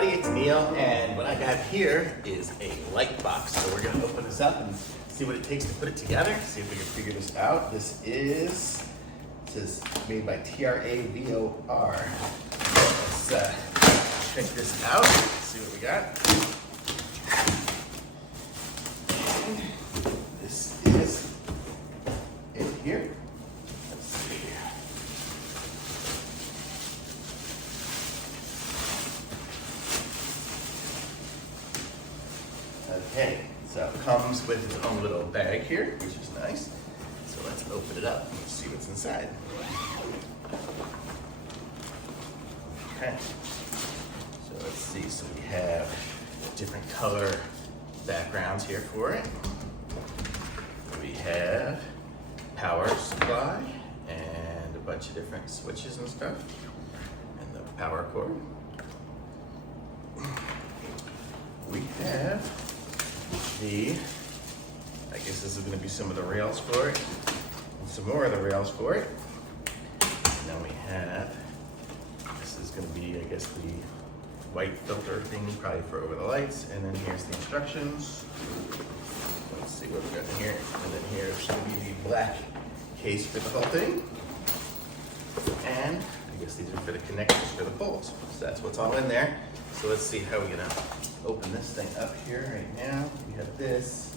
everybody, it's Neil, and what I got here is a light box. So we're gonna open this up and see what it takes to put it together, see if we can figure this out. This is, it says made by Travor. Let's check this out, see what we got. And this is it here. Let's see. Okay, so it comes with its own little bag here, which is nice. So let's open it up and see what's inside. Okay, so let's see. So we have different color backgrounds here for it. We have power supply and a bunch of different switches and stuff, and the power cord. We have I guess this is going to be some of the rails for it, and some more of the rails for it. And then we have, this is going to be, I guess, the white filter thing, probably for over the lights. And then here's the instructions. Let's see what we got in here. And then here's going to be the black case for the whole thing. And I guess these are for the connectors for the poles. So that's what's all in there. So let's see how we're going to open this thing up here right now. We have this.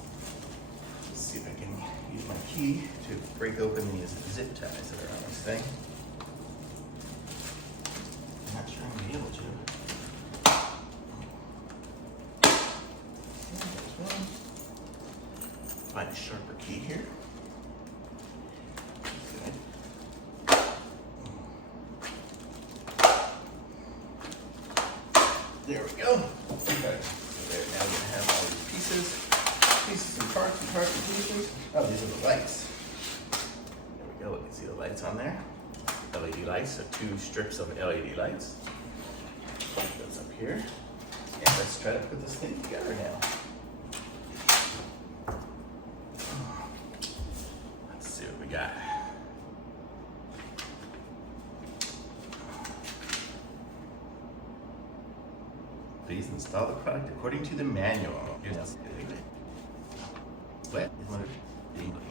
Let's see if I can use my key to break open these zip ties that are on this thing. I'm not sure I'm going to be able to. There's one. Find a sharper key here. There we go. Okay. So there, now we're gonna have all these pieces and parts and pieces. Oh, these are the lights. There we go. We can see the lights on there. LED lights, so 2 strips of LED lights. Put those up here. And let's try to put this thing together now. Let's see what we got. Please install the product according to the manual. Yes. Wet is one of the English.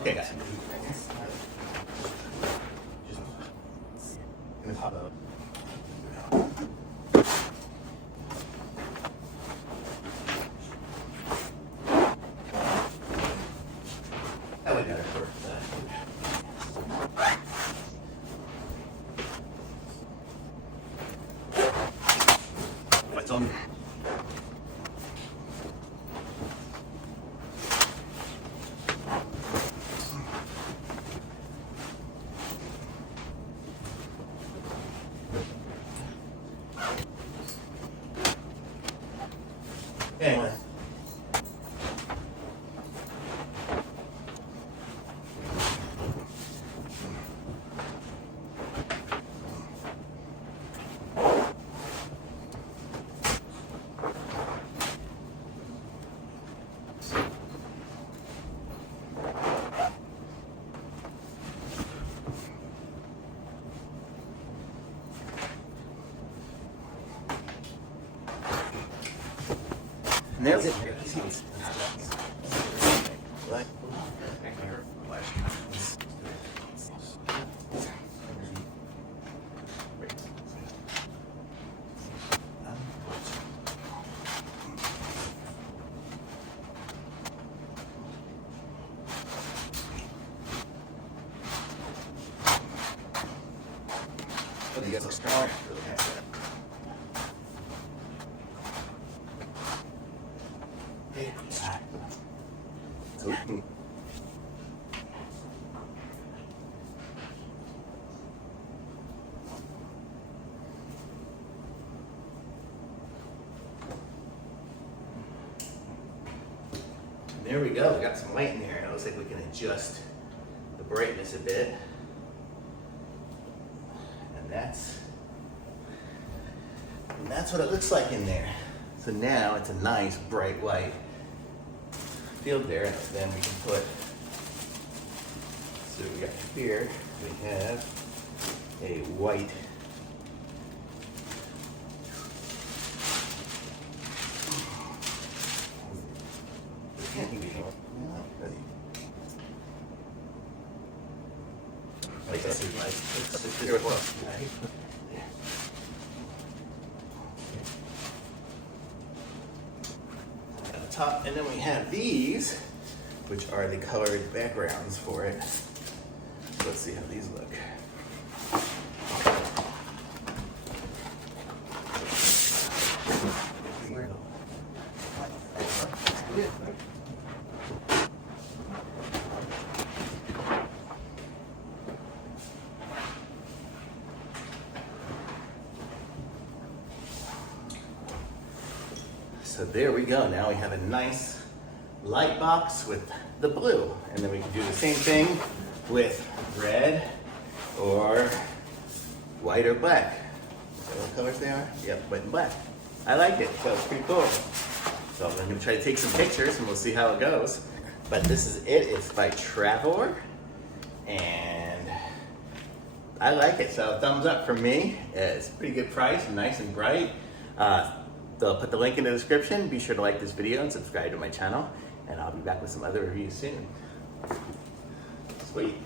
Okay, guys. That would be better for what's on? Anyway. Nails it. You guys look strong. there we go, we got some light in there, and it looks like we can adjust the brightness a bit. And that's what it looks like in there. So now it's a nice bright white field there, and then we can put, so we got here, we have a white like this is like right? At the top, and then we have these, which are the colored backgrounds for it. So let's see how these look. So there we go. Now we have a nice light box with the blue. And then we can do the same thing with red or white or black. Is that what colors they are? Yep, white and black. I like it, so it's pretty cool. So I'm gonna try to take some pictures and we'll see how it goes. But this is it, it's by Travor. And I like it, so thumbs up for me. It's a pretty good price, nice and bright. I'll put the link in the description. Be sure to like this video and subscribe to my channel. And I'll be back with some other reviews soon. Sweet.